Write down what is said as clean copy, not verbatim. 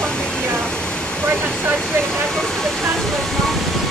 on the right hand side screen, and of course the Chancellor's Mount.